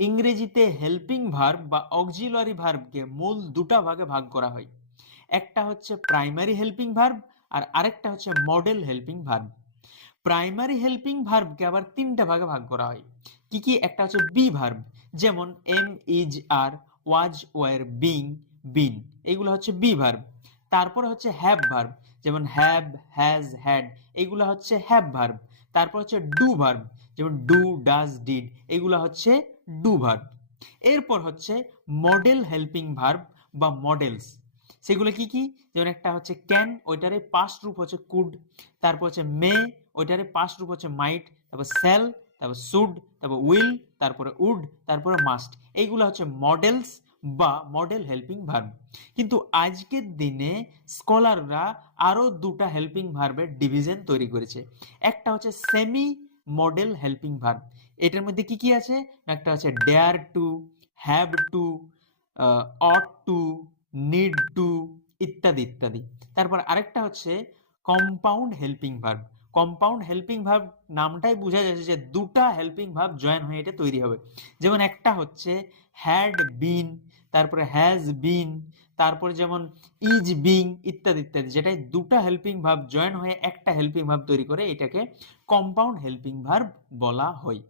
ইংরেজিতে helping verb বা auxiliary ভার্বকে মূল দুটা ভাগে ভাগ করা হয়। একটা হচ্ছে প্রাইমারি হেল্পিং ভার্ব আর আরেকটা হচ্ছে modal helping verb. Primary helping ভার্বকে আবার তিনটা ভাগে ভাগ করা হয়। কি কি? একটা হচ্ছে বি ভার্ব, যেমন am, is, are, was, were, being, been, এগুলো হচ্ছে বি ভার্ব। তারপরে হচ্ছে হ্যাভ ভার্ব, যেমন হ্যাভ, হ্যাজ, হ্যাড, এগুলো হচ্ছে হ্যাভ ভার্ব। তারপর হচ্ছে ডু ভার্ব, যেমন ডু, ডাজ, ডিড, এগুলো হচ্ছে ডু ভার্ব। এরপর হচ্ছে মডেল হেল্পিং ভার্ব বা মডেলস। সেগুলো কি কি? যেমন একটা হচ্ছে ক্যান, ওইটারে পাস্ট রূপ হচ্ছে কুড। তারপর হচ্ছে মে, ওইটারে পাস্ট রূপ হচ্ছে মাইট। তারপর সেল, তারপর শুড, তারপর উইল, তারপরে উড, তারপরে মাস্ট, এইগুলো হচ্ছে মডেলস বা মডেল হেল্পিং ভার্ব। কিন্তু আজকের দিনে স্কলাররা আরো দুটা হেল্পিং ভার্বের ডিভিশন তৈরি করেছে। একটা হচ্ছে সেমি মডেল হেল্পিং ভার্ব। এটার মধ্যে কি কি আছে? একটা হচ্ছে dare to, have to, ought to, need to, ইত্যাদি ইত্যাদি। তারপর আরেকটা হচ্ছে compound helping verb. Compound helping verb নামটাই বোঝা যাচ্ছে যে দুটা হেল্পিং ভার্ব জয়েন হয়ে এটা তৈরি হবে। যেমন একটা হচ্ছে হ্যাড বিন, তারপরে হ্যাজ বিন, তারপরে যেমন ইজ বিং, ইত্যাদি ইত্যাদি, যেটাই দুটা হেল্পিং ভার্ব জয়েন হয়ে একটা হেল্পিং ভার্ব তৈরি করে, এটাকে কম্পাউন্ড হেল্পিং ভার্ব বলা হয়।